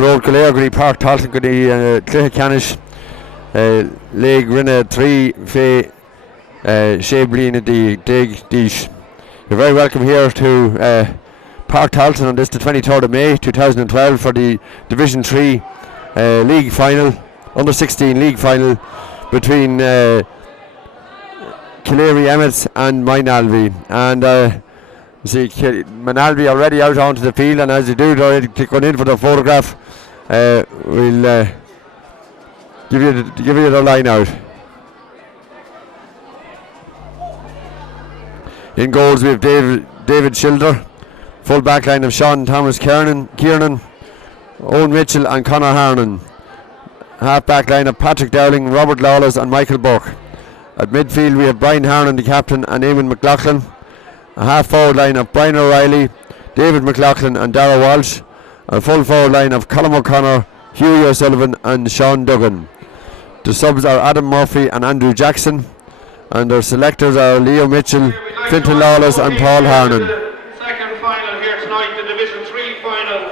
Road Killary Park Talton Goody Clehe Canish Leg Rinne 3 Fe Shablin the Dig Dish. You're very welcome here to Park Talton on this the 23rd of May 2012 for the Division 3 League Final, Under 16 League Final between Killary Emmets and Moynalvey. And you see Moynalvey already out onto the field, and as they do, they're already going in for the photograph. We'll give you the line out. In goals we have David Schilder, full back line of Sean Thomas Kiernan, Owen Mitchell and Conor Harnan. Half back line of Patrick Dowling, Robert Lawless and Michael Buck. At midfield we have Brian Harnan, the captain, and Eamon McLaughlin. A half forward line of Brian O'Reilly, David McLaughlin and Dara Walsh. A full forward line of Colm O'Connor, Hughie O'Sullivan and Sean Duggan. The subs are Adam Murphy and Andrew Jackson, and their selectors are Leo Mitchell, Fintan Lawless and Paul Harnan. Second final here tonight, the Division 3 final.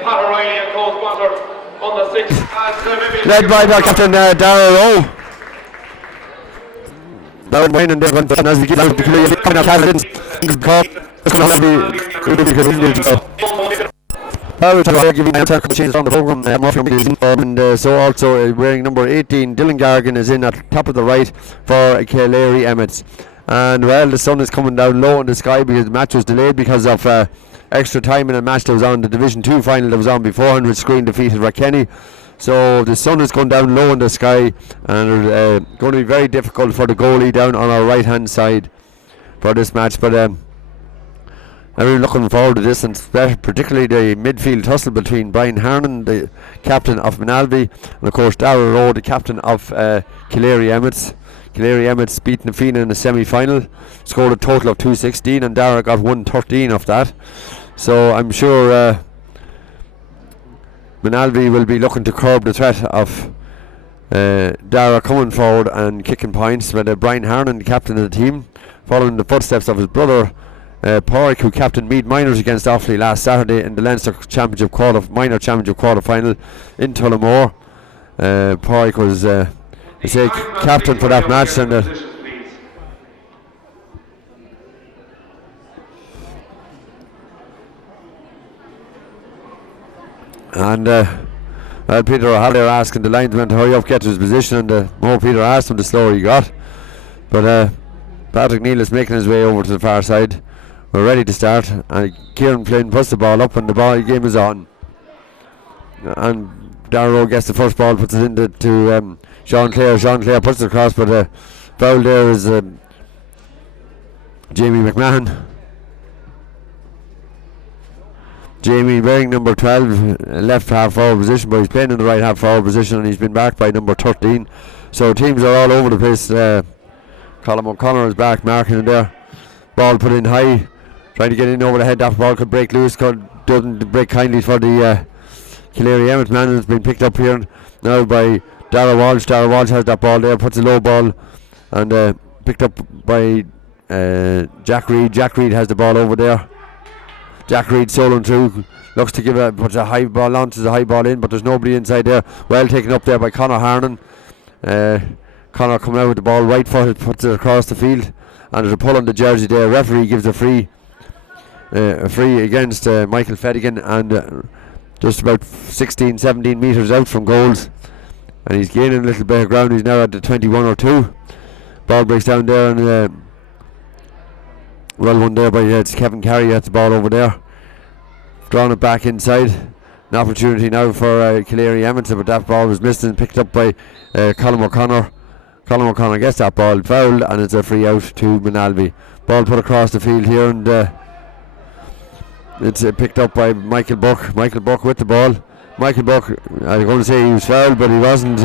Pat O'Reilly and co-sponsor on the 6th. Led by their captain Dara Rowe. Down Wayne and Devon, and as we get out to Killary, coming out Canada, I will try to give you an attack change on the programme. Murphy is in form, and so also wearing number 18, Dylan Gargan is in at top of the right for Killary Emmets. And well, the sun is coming down low in the sky because the match was delayed because of extra time in a match that was on the Division 2 final that was on beforehand, which Screen defeated Rakenny. So the sun is going down low in the sky, and going to be very difficult for the goalie down on our right hand side for this match. But I'm really looking forward to this, and particularly the midfield tussle between Brian Harnan, the captain of Moynalvey, and of course Darrell Rowe, the captain of Killary Emmets. Killary Emmets beaten the Fina in the semi-final, scored a total of 216, and Dara got 113 of that. So I'm sure Moynalvey will be looking to curb the threat of Dara coming forward and kicking points. But Brian Harnan, the captain of the team, following the footsteps of his brother Pádraig, who captained Meath Minors against Offaly last Saturday in the Leinster Minor Championship quarter final in Tullamore. Pádraig was captain for that match, and Peter O'Halley are asking the linesman to hurry up, get to his position, and the more Peter asked him, the slower he got. But Patrick Neal is making his way over to the far side. We're ready to start, and Kieran Flynn puts the ball up, and the ball game is on. And Darrow gets the first ball, puts it into Sean Clare. Sean Clare puts it across, but foul there is Jamie McMahon. Jamie wearing number 12, left half forward position, but he's playing in the right half forward position, and he's been backed by number 13. So teams are all over the place. Colm O'Connor is back marking in there. Ball put in high, trying to get in over the head. That ball could break loose, doesn't break kindly for the Killary Emmets man, and it's been picked up here now by Dara Walsh. Dara Walsh has that ball there, puts a low ball, and picked up by Jack Reid. Jack Reid has the ball over there. Jack Reid soloing through, looks to puts a high ball on, to the high ball in, but there's nobody inside there. Well taken up there by Conor Harnan. Conor coming out with the ball right footed, puts it across the field, and there's a pull on the jersey there. Referee gives a free against Michael Fedigan, and just about 16-17 metres out from goals, and he's gaining a little bit of ground. He's now at the 21 or 2. Ball breaks down there, and well won there by Kevin Carey. Had the ball over there, drawn it back inside. An opportunity now for Killary Emmets, but that ball was missed and picked up by Colm O'Connor. Colm O'Connor gets that ball fouled, and it's a free out to Moynalvey. Ball put across the field here, and it's picked up by Michael Buck. Michael Buck with the ball. Michael Buck, I was going to say he was fouled, but he wasn't.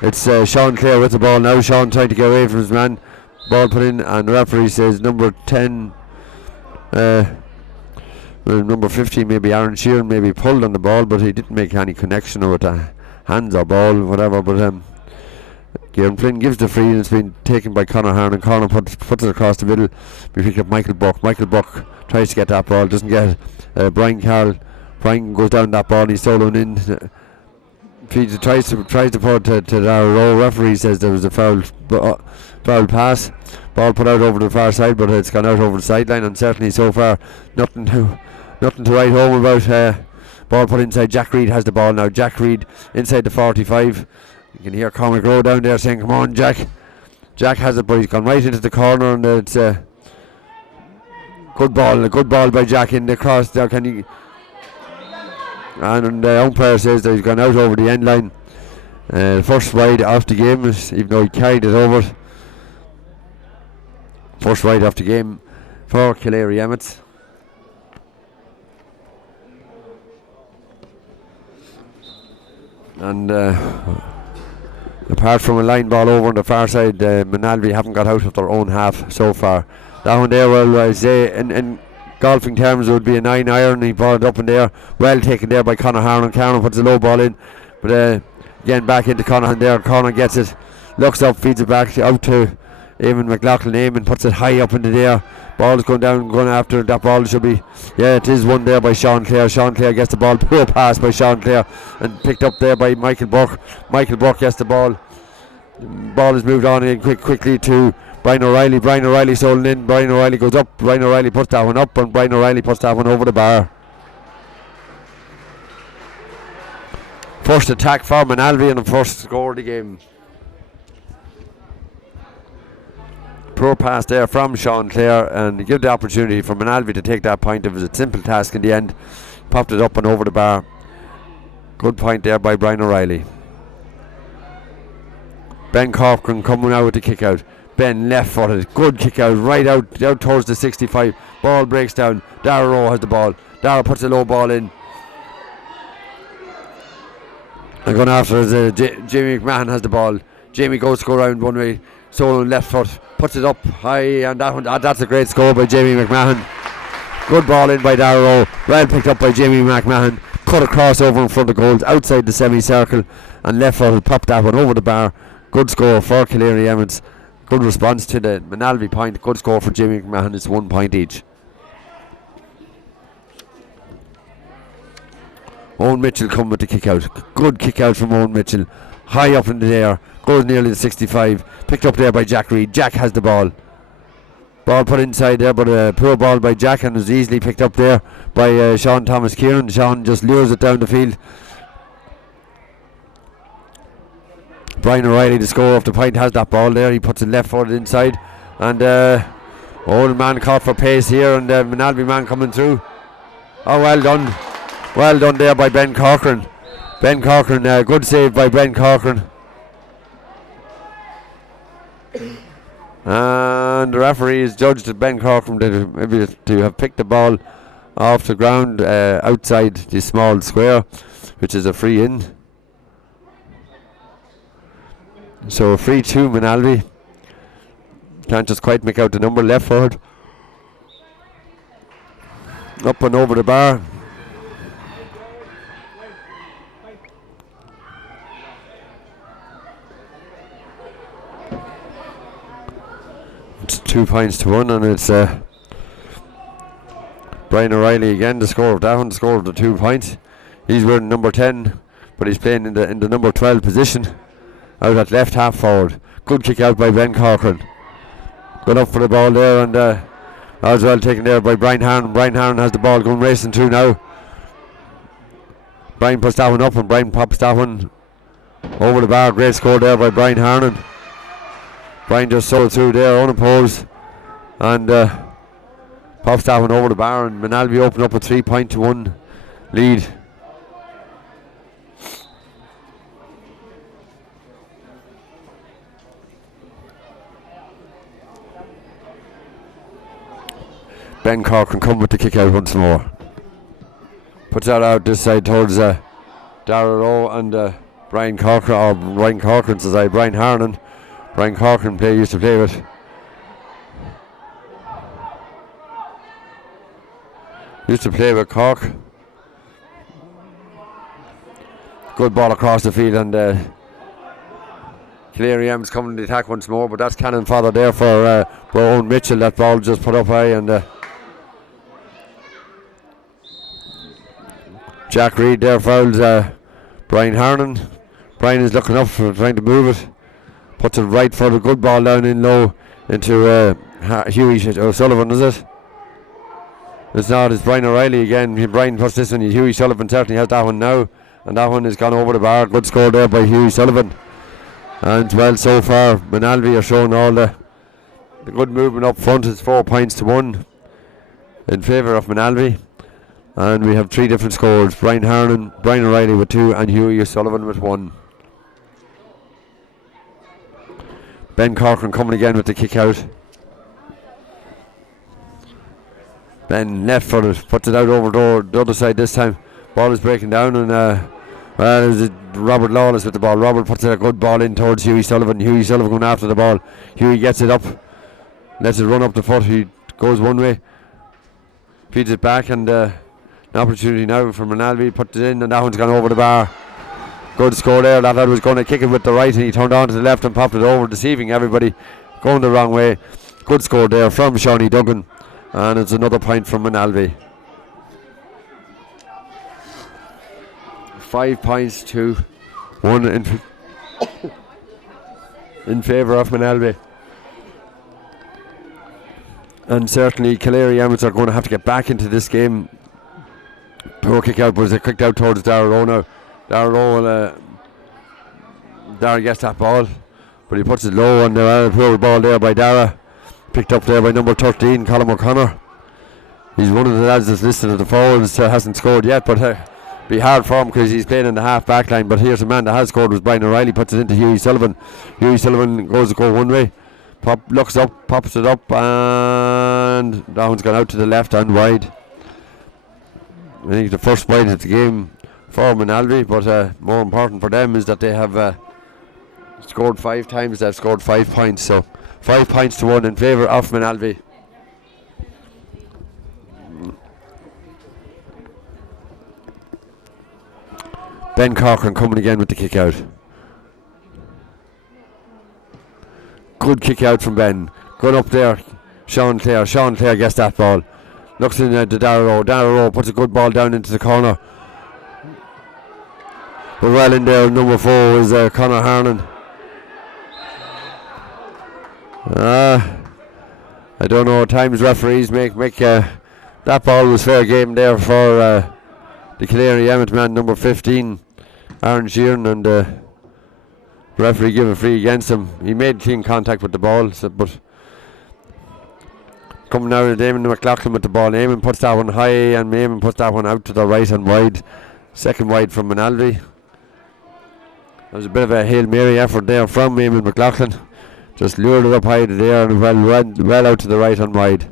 It's Sean Clare with the ball now. Sean trying to get away from his man. Ball put in, and the referee says number 10, number 15, maybe Aaron Sheeran, maybe pulled on the ball, but he didn't make any connection with the hands or ball, whatever. But Kieran Flynn gives the free, and it's been taken by Conor Harnan. Conor puts it across the middle. We pick up Michael Buck. Michael Buck tries to get that ball, doesn't get it. Brian Carroll Brian goes down that ball, he's soloing in. Feeds, tries to put it to our row. Referee says there was a foul pass. Ball put out over the far side, but it's gone out over the sideline, and certainly so far nothing to write home about. Ball put inside. Jack Reed has the ball now. Jack Reed inside the 45. You can hear Cormac Rowe down there saying, "Come on, Jack." Jack has it, but he's gone right into the corner, and it's a good ball by Jack in the cross there. Can he? And the umpire says that he's gone out over the end line. First wide off the game, even though he carried it over. First wide off the game for Killary Emmets. And apart from a line ball over on the far side, Moynalvey haven't got out of their own half so far. That one there, well, I say in golfing terms, it would be a 9-iron. He brought it up in there, well taken there by Conor Harlan. Conor puts a low ball in, but again back into Conor there. Conor gets it, looks up, feeds it back out to Eamon McLaughlin. Eamon puts it high up into the air. Ball is going down, going after that ball. Should be, yeah, it is one there by Sean Clare. Sean Clare gets the ball, poor pass by Sean Clare, and picked up there by Michael Burke. Michael Burke gets the ball. Ball is moved on in quickly to Brian O'Reilly. Brian O'Reilly stolen in. Brian O'Reilly goes up. Brian O'Reilly puts that one up, and Brian O'Reilly puts that one over the bar. First attack for Moynalvey and the first score of the game. Poor pass there from Sean Clare, and give the opportunity for Moynalvey to take that point. It was a simple task in the end. Popped it up and over the bar. Good point there by Brian O'Reilly. Ben Corcoran coming out with the kick out. Ben left footed, good kick out, right out towards the 65. Ball breaks down. Dara Rowe has the ball. Dara puts a low ball in. And going after it, Jamie McMahon has the ball. Jamie goes to go around one way, solo left foot, puts it up high, and that one, that's a great score by Jamie McMahon. Good ball in by Dara Rowe, well picked up by Jamie McMahon. Cut across over in front of goals, outside the semicircle, and left foot popped that one over the bar. Good score for Killary Emmets. Good response to the Moynalvey point. Good score for Jamie McMahon. It's 1 point each. Owen Mitchell come with the kick out. Good kick out from Owen Mitchell. High up in the air. Goes nearly the 65. Picked up there by Jack Reed. Jack has the ball. Ball put inside there, but a poor ball by Jack, and was easily picked up there by Sean Thomas Kieran. Sean just lures it down the field. Brian O'Reilly, the scorer of the point, has that ball there. He puts it left footed inside, and old man caught for pace here, and Moynalvey man coming through. Oh, well done there by Ben Corcoran. Good save by Ben Corcoran. And the referee has judged Ben Corcoran to have picked the ball off the ground outside the small square, which is a free in. So a free to Moynalvey. Can't just quite make out the number. Left forward. Up and over the bar. It's 2 points to 1, and it's Brian O'Reilly again, the score of that one, the score of the 2 points. He's wearing number 10, but he's playing in the number 12 position. Out at left half forward. Good kick out by Ben Corcoran. Good up for the ball there, and as well taken there by Brian Harron. Brian Harron has the ball going racing through now. Brian puts that one up, and Brian pops that one over the bar. Great score there by Brian Harron. Brian just sold through there unopposed, and pops that one over the bar, and Moynalvey open up a 3 point to 1 lead. Ben Corcoran come with the kick out once more. Puts that out this side towards Dara Rowe and Brian Corcoran says Brian Harnan. Brian Corcoran used to play with. Used to play with Cork. Good ball across the field, and Killary Emmets coming to the attack once more, but that's cannon fodder there for Owen Mitchell. That ball just put up high, and Jack Reed there fouls Brian Harnan. Brian is looking up for trying to move it. Puts it right for the good ball down in low into Hughie O'Sullivan, is it? It's not, it's Brian O'Reilly again. Brian puts this one, Hughie Sullivan certainly has that one now. And that one has gone over the bar. Good score there by Hughie Sullivan. And well, so far, Moynalvey are showing all the good movement up front. It's 4 points to 1 in favour of Moynalvey. And we have 3 different scores. Brian Harnan, Brian O'Reilly with 2 and Hughie O'Sullivan with 1. Ben Corcoran coming again with the kick out. Ben left footed, puts it out over the other side this time. Ball is breaking down and well, is it Robert Lawless with the ball. Robert puts a good ball in towards Hughie Sullivan. Hughie Sullivan going after the ball. Hughie gets it up, lets it run up the foot. He goes one way, feeds it back, and an opportunity now for Moynalvey. Puts it in, and that one's gone over the bar. Good score there. That lad was going to kick it with the right, and he turned on to the left and popped it over, deceiving everybody, going the wrong way. Good score there from Shawnee Duggan, and it's another point from Moynalvey. 5 points to 1 in favour of Moynalvey. And certainly Killary Emmets are going to have to get back into this game. Poor kick out, but it's kicked out towards Darragh Rowe now. Darragh gets that ball, but he puts it low, and the poor ball there by Darragh. Picked up there by number 13, Colin O'Connor. He's one of the lads that's listed at the forwards, hasn't scored yet, but be hard for him because he's playing in the half back line. But here's a man that has scored, was Brian O'Reilly. Puts it into Hughie Sullivan. Hughie Sullivan goes to go one way, looks up, pops it up, and that one's gone out to the left and wide. I think the first wide of the game for Moynalvey, but more important for them is that they have scored 5 times. They've scored 5 points, so 5 points to 1 in favour of Moynalvey. Ben Corcoran coming again with the kick out. Good kick out from Ben. Good up there, Sean Clare. Sean Clare gets that ball. Looks in to Darragh Rowe. Darragh Rowe puts a good ball down into the corner. But well in there, number 4 is Conor Harnan. I don't know, at times referees make that ball was fair game there for the Killary Emmets man, number 15, Aaron Sheeran, and the referee gave a free against him. He made clean contact with the ball, but coming now to Damon McLaughlin with the ball. Eamon puts that one high, and Eamon puts that one out to the right and wide. Second wide from Moynalvey. There was a bit of a Hail Mary effort there from Eamon McLaughlin. Just lured it up high to there and well out to the right and wide.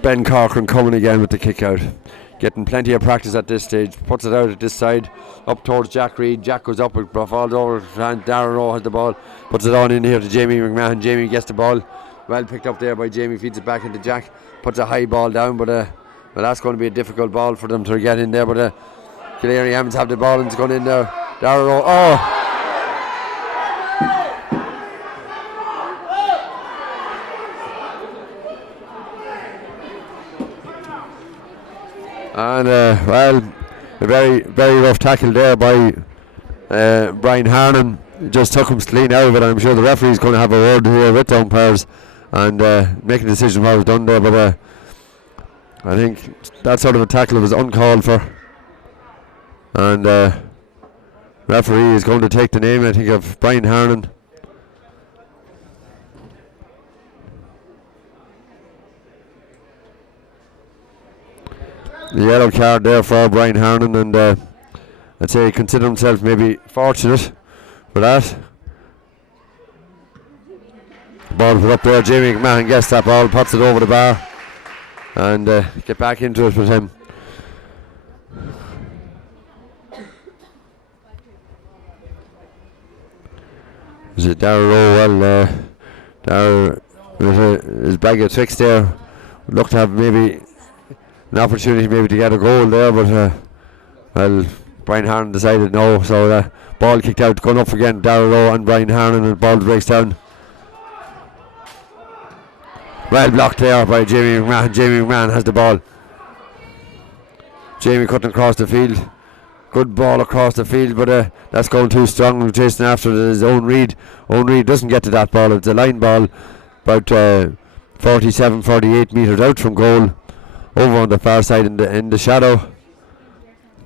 Ben Corcoran coming again with the kick out. Getting plenty of practice at this stage. Puts it out at this side. Up towards Jack Reed. Jack goes up, it falls over, and Darragh Rowe has the ball. Puts it on in here to Jamie McMahon. Jamie gets the ball. Well picked up there by Jamie. Feeds it back into Jack. Puts a high ball down, but well, that's going to be a difficult ball for them to get in there. But Killary Emmets have the ball and it's gone in there. Darragh Rowe. Oh! And well, a very, very rough tackle there by Brian Harnan. Just took him clean out of it. I'm sure the referee's going to have a word here with the umpires and make a decision what was done there. But I think that sort of a tackle was uncalled for. And referee is going to take the name, I think, of Brian Harnan. The yellow card there for Brian Harnan, and I'd say he considered himself maybe fortunate for that. Ball put up there, Jamie McMahon gets that ball, puts it over the bar, and get back into it with him. Is it Darragh Rowe? Well, Darragh with his bag of tricks there, would look to have maybe an opportunity maybe to get a goal there, but well, Brian Harnan decided no, so the ball kicked out, going up again. Darragh Rowe and Brian Harnan, and the ball breaks down. Well blocked there by Jamie McMahon. Jamie McMahon has the ball. Jamie cutting across the field. Good ball across the field, but that's going too strong. Chasing after his Owen Reid. Owen Reid doesn't get to that ball. It's a line ball about 47, 48 metres out from goal. Over on the far side in the shadow.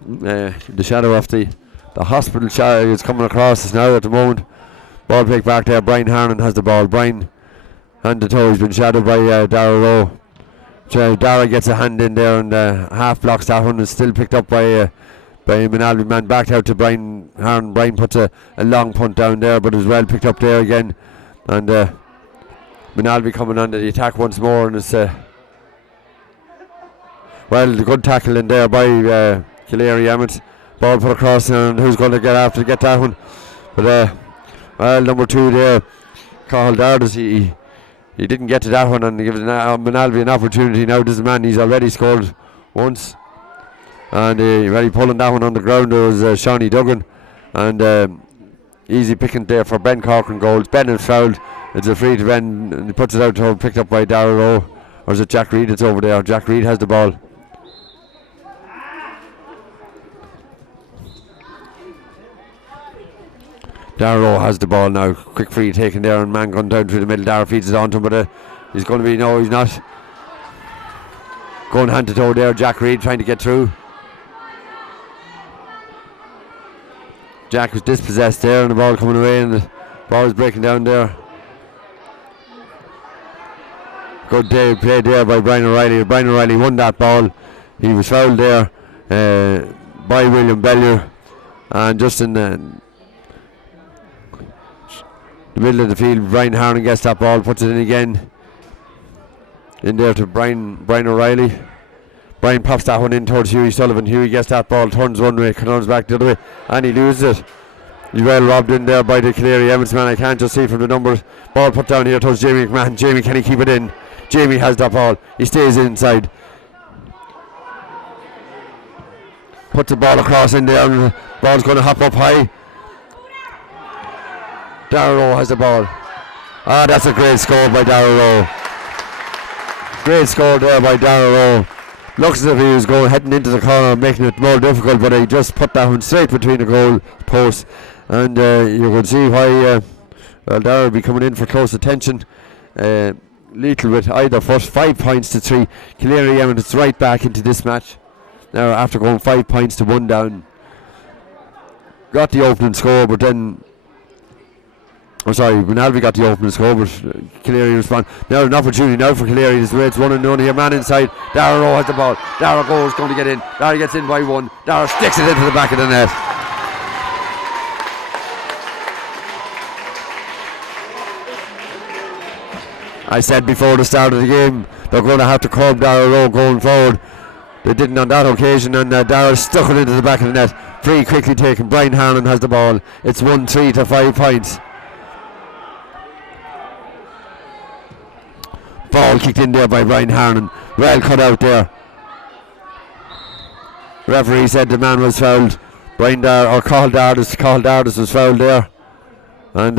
The shadow of the hospital shadow is coming across us now at the moment. Ball picked back there. Brian Harnan has the ball. Brian hand to toe. He's been shadowed by Darragh Rowe. Darragh gets a hand in there and half blocks that one. Is still picked up by Moynalvey man. Backed out to Brian Harnan. Brian puts a long punt down there, but is well picked up there again. And Moynalvey coming under the attack once more, and it's the good tackle in there by Killary Emmets. Ball put across, and who's going to get after to get that one? But number 2 there, Cathal Dardis, he didn't get to that one, and he gives Moynalvey an opportunity now. This man, he's already scored once, and already pulling that one on the ground. There was Shawnee Duggan, and easy picking there for Ben Corcoran goals. Ben is fouled. It's a free to Ben, and he puts it out to picked up by Darragh Rowe, or is it Jack Reid? It's over there. Jack Reid has the ball. Darragh Rowe has the ball now. Quick free taken there, and man gone down through the middle. Darragh feeds it on to him, but he's going to be, no, he's not. Going hand to toe there. Jack Reid trying to get through. Jack was dispossessed there, and the ball coming away, and the ball is breaking down there. Good day played there by Brian O'Reilly. Brian O'Reilly won that ball. He was fouled there by William Bellew, and just in the middle of the field, Brian Harnan gets that ball, puts it in again. In there to Brian O'Reilly. Brian pops that one in towards Hughie Sullivan. Hughie gets that ball, turns one way, turns back the other way, and he loses it. He's well robbed in there by the Killary Emmets man. I can't just see from the numbers. Ball put down here towards Jamie McMahon. Jamie, can he keep it in? Jamie has that ball. He stays inside. Puts the ball across in there, and the ball's going to hop up high. Darragh Rowe has the ball. That's a great score by Darragh Rowe. Great score there by Darragh Rowe. Looks as if he was heading into the corner, making it more difficult, but he just put that one straight between the goal posts. And you can see why Darragh will be coming in for close attention. Lethal with either first. 5 points to 3. Killary Emmets right back into this match now after going 5 points to 1 down. Got the opening score, but then Moynalvey got the opening score, but Killary respond. Now an opportunity now for Killary. This way it's 1-1 here. Man inside. Darragh Rowe has the ball. Darragh Rowe is going to get in. Darragh gets in by 1. Darragh sticks it into the back of the net. I said before the start of the game they're going to have to curb Darragh Rowe going forward. They didn't on that occasion, and Darragh stuck it into the back of the net. Free quickly taken. Brian Harnan has the ball. It's 1-3 to 5 points. Ball kicked in there by Brian Harnan. Well cut out there. Referee said the man was fouled. Cathal Dardis was fouled there. And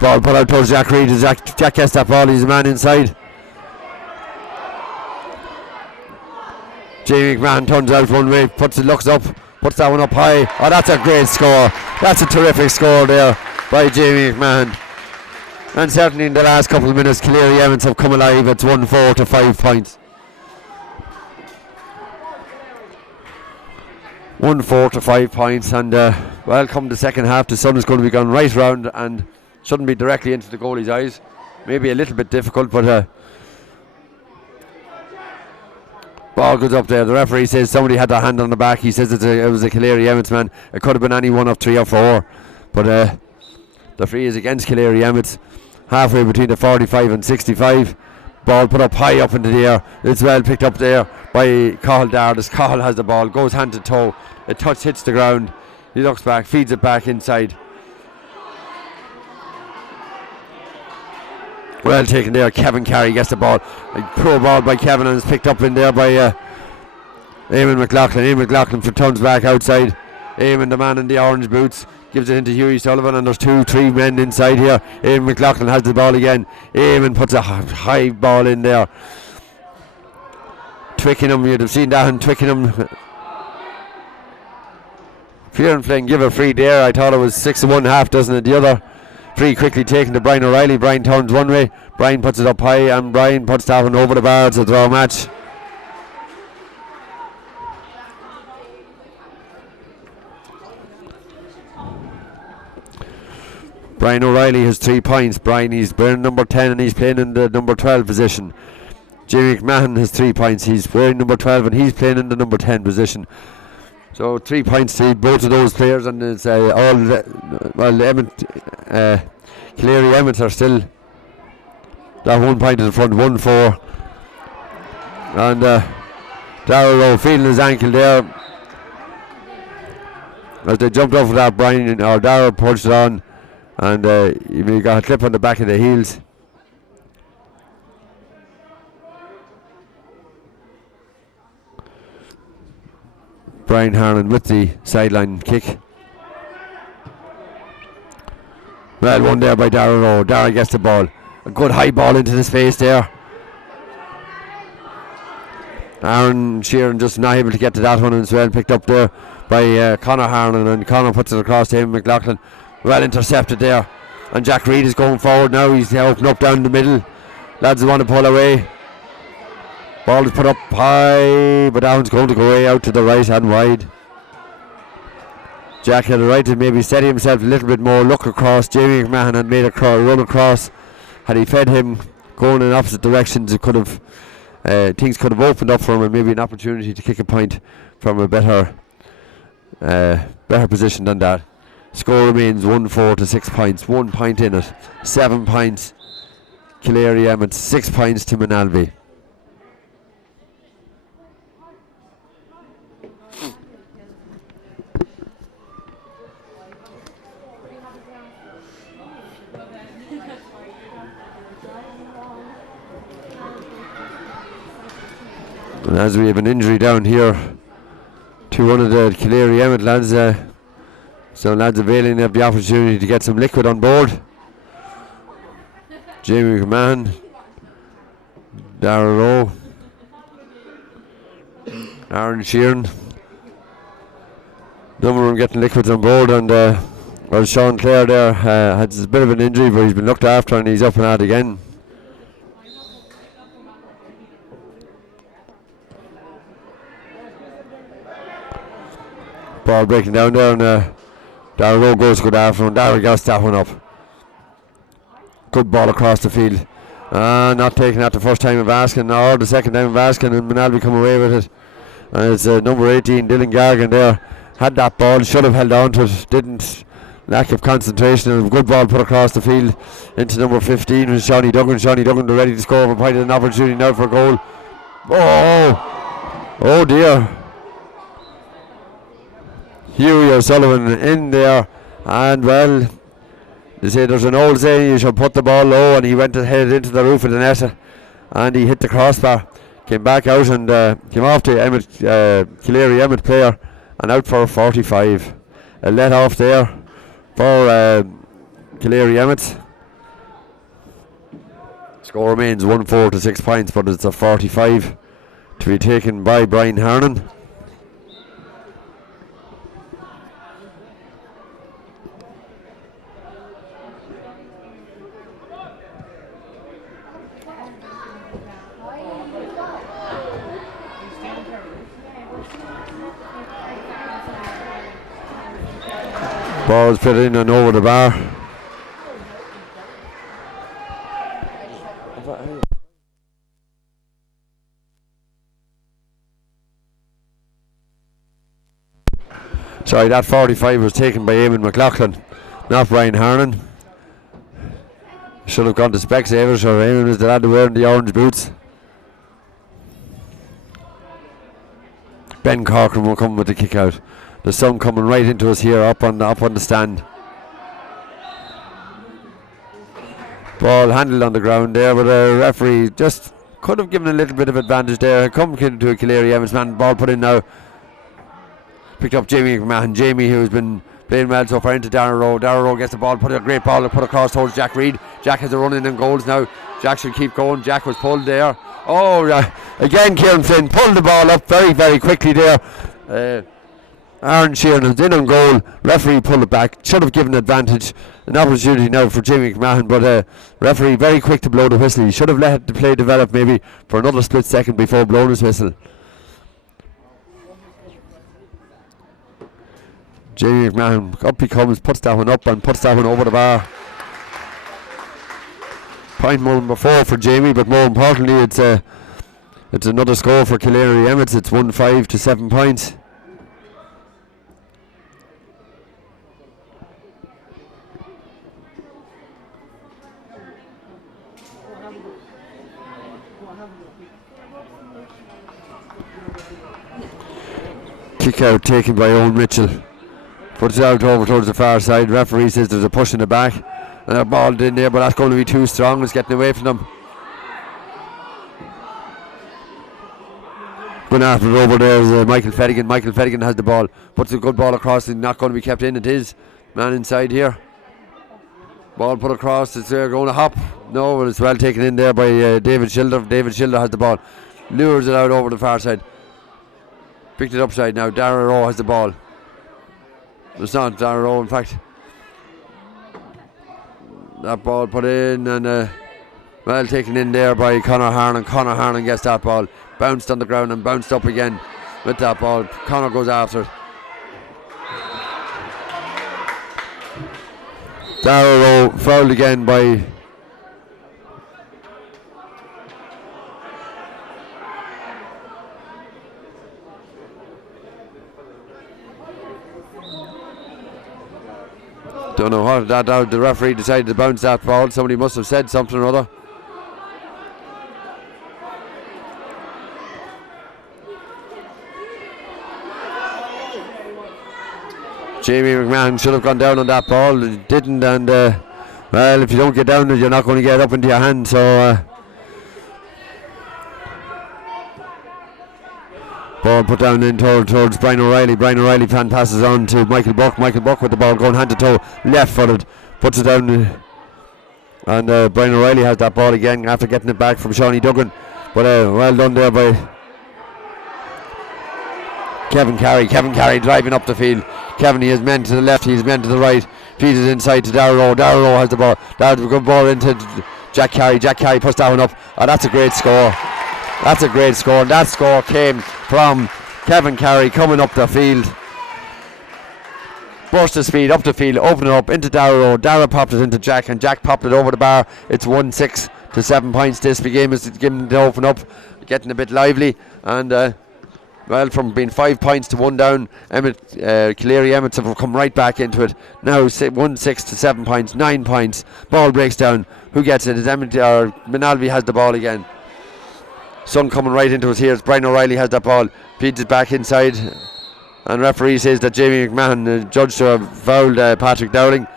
ball put out towards Jack Reid. Jack gets that ball. He's the man inside. Jamie McMahon turns out one way, looks up, puts that one up high. Oh, that's a great score. That's a terrific score there by Jamie McMahon. And certainly in the last couple of minutes, Killary Emmets have come alive. It's 1-4 to 5 points. 1-4 to 5 points, and come the second half, the sun is going to be gone right round and shouldn't be directly into the goalie's eyes. Maybe a little bit difficult, but ball goes up there. The referee says somebody had their hand on the back. He says it was a Killary Emmets man. It could have been any one of 3 or 4, but the free is against Killary Emmets. Halfway between the 45 and 65. Ball put up high up into the air. It's well picked up there by Cathal Dardis. Cathal has the ball, goes hand to toe. It hits the ground. He looks back, feeds it back inside. Well taken there. Kevin Carey gets the ball. A poor ball by Kevin, and it's picked up in there by Eamon McLaughlin. Eamon McLaughlin turns back outside. Eamon, the man in the orange boots, gives it into Hughie Sullivan, and there's 2-3 men inside here. Eamon McLaughlin has the ball again. Eamon puts a high ball in there. Twickenham, you'd have seen that in Twickenham. Fear and Flynn give a free there. I thought it was 6-1 half dozen at the other. Free quickly taken to Brian O'Reilly. Brian turns one way. Brian puts it up high, and Brian puts that one over the bar. It's a draw match. Brian O'Reilly has 3 points. Brian, he's wearing number 10 and he's playing in the number 12 position. Jamie McMahon has 3 points. He's wearing number 12 and he's playing in the number 10 position. So 3 points to both of those players, and it's Killary Emmets are still that 1 point in the front, 1-4. And Darrell Rowe feeling his ankle there. As they jumped off of that, Brian or Darrell punched it on, and he got a clip on the back of the heels. Brian Harlan with the sideline kick. Well, one there by Darrell Rowe. Darrell gets the ball. A good high ball into the space there. Aaron Sheeran just not able to get to that one, as well picked up there by Conor Harlan, and Conor puts it across to him. McLaughlin well intercepted there, and Jack Reid is going forward now. He's opening up down the middle. Lads want to pull away. Ball is put up high, but that one's going to go way out to the right and wide. Jack had the right to maybe steady himself a little bit more, look across. Jamie McMahon had made a run across. Had he fed him going in opposite directions, it could have things could have opened up for him, and maybe an opportunity to kick a point from a better position than that. Score remains 1-4 to 6 points. 1 point in it. 7 points. Killary Emmets, 6 points to Moynalvey. And as we have an injury down here to one of the Killary Emmett lads, so lads availing of the opportunity to get some liquid on board. Jamie McMahon, Darrell Rowe, Aaron Sheeran. Number of them getting liquids on board, and Sean Clare there had a bit of an injury, but he's been looked after and he's up and at again. Ball breaking down there, and Darrell Rowe goes good after him. Darrell gets that one up. Good ball across the field. Not taking that the first time of asking, or the second time of asking, and Moynalvey come away with it. And it's number 18, Dylan Gargan there. Had that ball, should have held on to it, didn't. Lack of concentration, and a good ball put across the field into number 15, was Shawnee Duggan. Shawnee Duggan ready to score, but quite an opportunity now for a goal. Oh dear. Hughie O'Sullivan in there, and well, they say there's an old saying, you should put the ball low, and he went ahead into the roof of the net, and he hit the crossbar, came back out, and came off to Killary Emmett player, and out for a 45. A let off there for Killary Emmett. Score remains 1-4 to 6 points, but it's a 45 to be taken by Brian Harnan. Ball's put in and over the bar. Sorry, that 45 was taken by Eamon McLaughlin, not Brian Harnan. Should have gone to Specsavers, or Eamon was the lad wearing the orange boots. Ben Corcoran will come with the kick out. The sun coming right into us here up on the stand. Ball handled on the ground there, but the referee just could have given a little bit of advantage there. Come to a Killary Emmets man. Ball put in now. Picked up Jamie McMahon. Jamie, who's been playing well so far, into Darren Rowe. Darren Rowe gets the ball, put a great ball, put across towards Jack Reid. Jack has a run in and goals now. Jack should keep going. Jack was pulled there. Oh, again, Kieran Flynn pulled the ball up very, very quickly there. Aaron Sheeran is in on goal. Referee pulled it back. Should have given advantage. An opportunity now for Jamie McMahon, but referee very quick to blow the whistle. He should have let the play develop maybe for another split second before blowing his whistle. Jamie McMahon, up he comes, puts that one up and puts that one over the bar. Point number 4 for Jamie, but more importantly it's another score for Killary Emmets. It's 1-5 to 7 points. Kick out taken by Owen Mitchell. Puts it out over towards the far side. Referee says there's a push in the back. And a ball in there, but that's going to be too strong. It's getting away from them. Going after it over there is Michael Fedigan. Michael Fedigan has the ball. Puts a good ball across. It's not going to be kept in. It is. Man inside here. Ball put across. It's going to hop. No, but it's well taken in there by David Schilder. David Schilder has the ball. Lures it out over the far side. Picked it upside now. Darren Rowe has the ball. It's not Darren Rowe, in fact. That ball put in and well taken in there by Conor Harnan. Conor Harnan gets that ball. Bounced on the ground and bounced up again with that ball. Conor goes after it. Darren Rowe fouled again by don't know what that the referee decided to bounce that ball. Somebody must have said something or other. Jamie McMahon should have gone down on that ball. He didn't, and well, if you don't get down, you're not going to get up into your hand. So ball put down in towards Brian O'Reilly. Brian O'Reilly passes on to Michael Buck. Michael Buck with the ball going hand to toe, left footed, puts it down, and Brian O'Reilly has that ball again after getting it back from Shawnee Duggan. But well done there by Kevin Carey. Kevin Carey driving up the field. Kevin, he is men to the left, he is men to the right. Feeds it inside to Darren Rowe. Darren Rowe has the ball. That's a good ball into Jack Carey. Jack Carey puts that one up. Oh, that's a great score. That's a great score. And that score came from Kevin Carey coming up the field. Burst of speed up the field, open it up into Darren Rowe. Darren popped it into Jack, and Jack popped it over the bar. It's 1-6 to 7 points. This game is getting to open up, getting a bit lively, and well, from being 5 points to 1 down, Killary Emmets have come right back into it. Now 1-6 to 7 points, 9 points. Ball breaks down. Who gets it? Is Moynalvey has the ball again. Sun coming right into us here. It's Brian O'Reilly has that ball. Feeds it back inside. And referee says that Jamie McMahon judged to have fouled Patrick Dowling.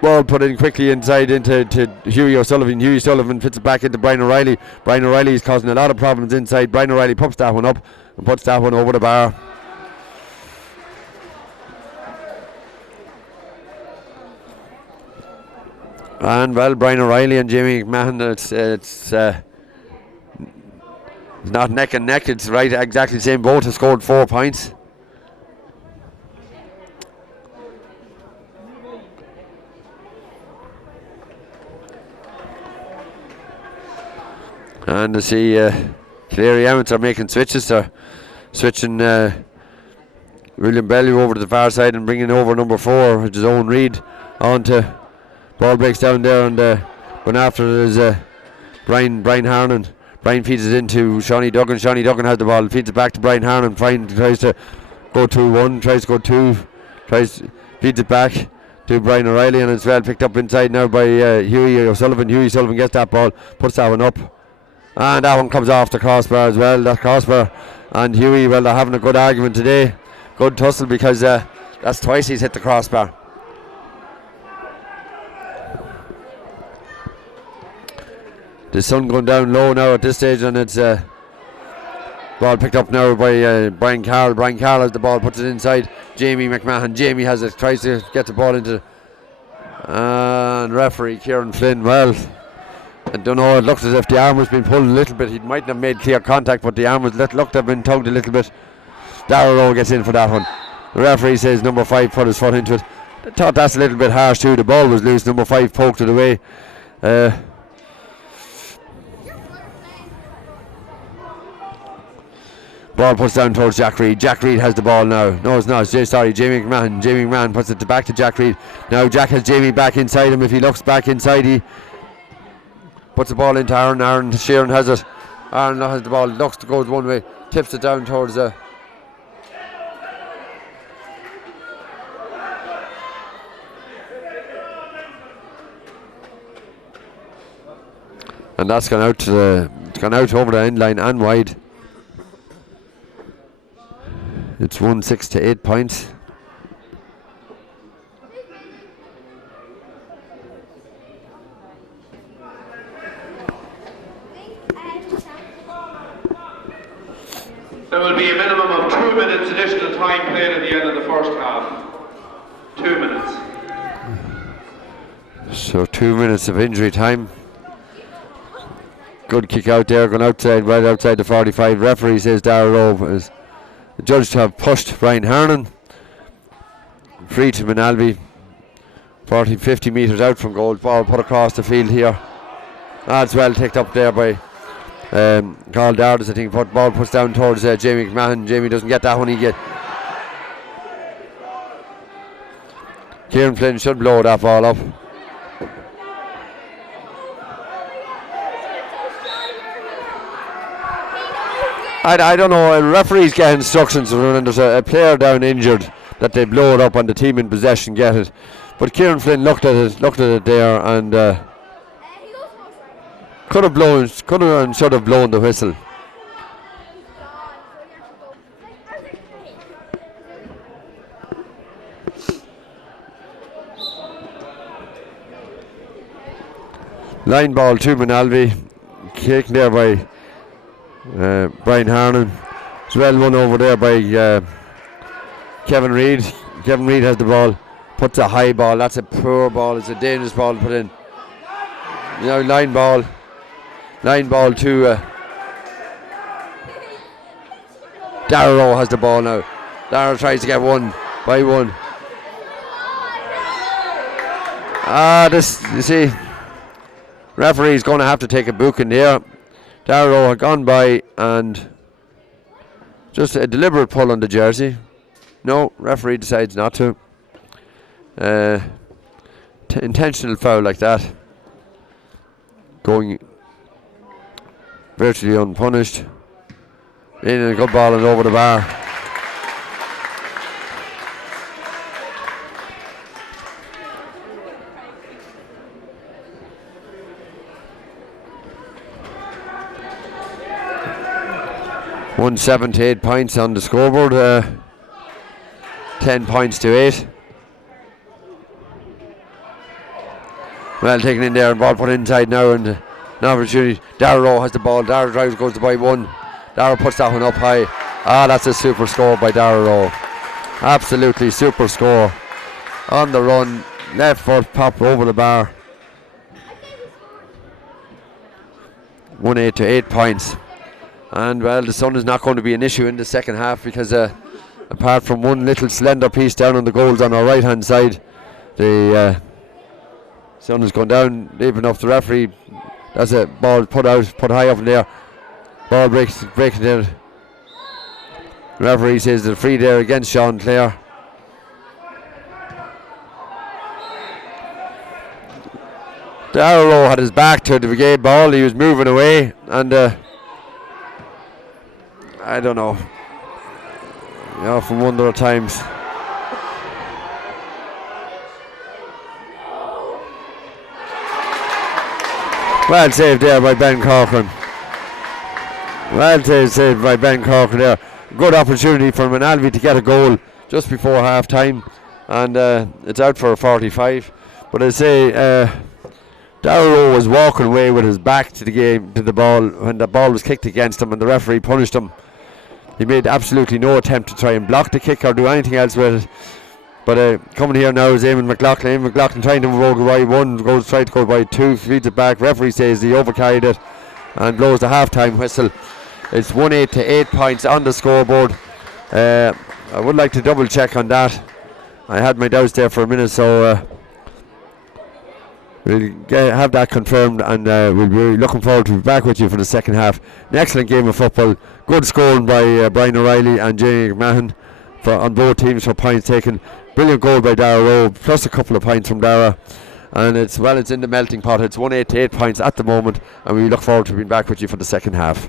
Ball put in quickly inside into Hughie O'Sullivan. Hughie Sullivan fits it back into Brian O'Reilly. Brian O'Reilly is causing a lot of problems inside. Brian O'Reilly pops that one up and puts that one over the bar. And well, Brian O'Reilly and Jamie McMahon, it's not neck and neck. It's right exactly the same. Both have scored 4 points. And to see Killary Emmets are making switches. They're switching William Bellew over to the far side and bringing over number 4, which is Owen Reid, on to ball breaks down there, and going after it is Brian Harnan. Brian feeds it into Shawnee Duggan. Shawnee Duggan has the ball, feeds it back to Brian Harnan. Brian tries to go 2-1, tries to go 2, feeds it back to Brian O'Reilly, and it's well picked up inside now by Hughie O'Sullivan. Hughie Sullivan gets that ball, puts that one up. And that one comes off the crossbar as well, that crossbar. And Hughie, well, they're having a good argument today. Good tussle, because that's twice he's hit the crossbar. The sun going down low now at this stage, and it's ball picked up now by Brian Carroll. Brian Carroll has the ball, puts it inside. Jamie McMahon. Jamie has it, tries to get the ball into. And referee Kieran Flynn. Well, I don't know. It looked as if the arm was being pulled a little bit. He mightn't have made clear contact, but the arm was looked to have been tugged a little bit. Darrell Rowe gets in for that one. The referee says number 5 put his foot into it. I thought that's a little bit harsh too. The ball was loose. Number 5 poked it away. Ball puts down towards Jack Reed. Jack Reed has the ball now. No, it's not. Sorry, Jamie McMahon. Jamie McMahon puts it back to Jack Reed. Now Jack has Jamie back inside him. If he looks back inside, he puts the ball into Aaron. Aaron Sheeran has it. Aaron has the ball. Looks to go one way. Tips it down towards and that's gone out over the end line and wide. It's 1-6 to 8 points. There will be a minimum of 2 minutes additional time played at the end of the first half. 2 minutes. So 2 minutes of injury time. Good kick out there, going outside, right outside the 45. Referee says Darrell Rowe is judged to have pushed Ryan Hernan. Free to Moynalvey. 40-50 metres out from goal. Ball put across the field here. That's well picked up there by Carl Dardis, I think. Ball puts down towards Jamie McMahon. Jamie doesn't get that one. Kieran Flynn should blow that ball up. I don't know. Referees get instructions when there's a player down injured that they blow it up and the team in possession get it. But Kieran Flynn looked at it there and could have and should have blown the whistle. Line ball to Moynalvey. Kick there by Brian Harnan. It's well won over there by Kevin Reid. Kevin Reid has the ball, puts a high ball. That's a poor ball. It's a dangerous ball to put in. Now line ball to Darrell Rowe has the ball now. Darrell tries to get one by one. This, you see, referee's going to have to take a booking here. Darrell Rowe had gone by and just a deliberate pull on the jersey. No, referee decides not to. Intentional foul like that, going virtually unpunished. In a good ball and over the bar. Won 7 to 8 points on the scoreboard. 10 points to 8. Well taken in there and ball put inside now and an opportunity. Darrell Rowe has the ball. Darrell drives, goes to by one. Darrell puts that one up high. That's a super score by Darrell Rowe. Absolutely super score. On the run, left foot pop over the bar. 1-8 to 8 points. And well, the sun is not going to be an issue in the second half because apart from one little slender piece down on the goals on our right hand side, the sun has gone down deep enough. The referee, that's a ball put high up in there. Ball breaking there. The referee says the free there against Sean Clare. Darrell Rowe had his back to the brigade ball. He was moving away and I don't know. You often wonder at times. Well saved there by Ben Corcoran. Well saved by Ben Corcoran there. Good opportunity for Moynalvey to get a goal just before half time. And it's out for a 45. But I say Darrow was walking away with his back to the game, to the ball, when the ball was kicked against him and the referee punished him. He made absolutely no attempt to try and block the kick or do anything else with it. But coming here now is Eamon McLaughlin. Eamon McLaughlin trying to go by one, trying to go by two, feeds it back. Referee says he overcarried it and blows the half-time whistle. It's 1-8 to 8 points on the scoreboard. I would like to double check on that. I had my doubts there for a minute, so we'll have that confirmed, and we'll be looking forward to be back with you for the second half. An excellent game of football. Good scoring by Brian O'Reilly and Jamie McMahon on both teams for points taken. Brilliant goal by Dara Rowe, plus a couple of points from Dara. And it's in the melting pot. It's 1-8 to 8 points at the moment, and we look forward to being back with you for the second half.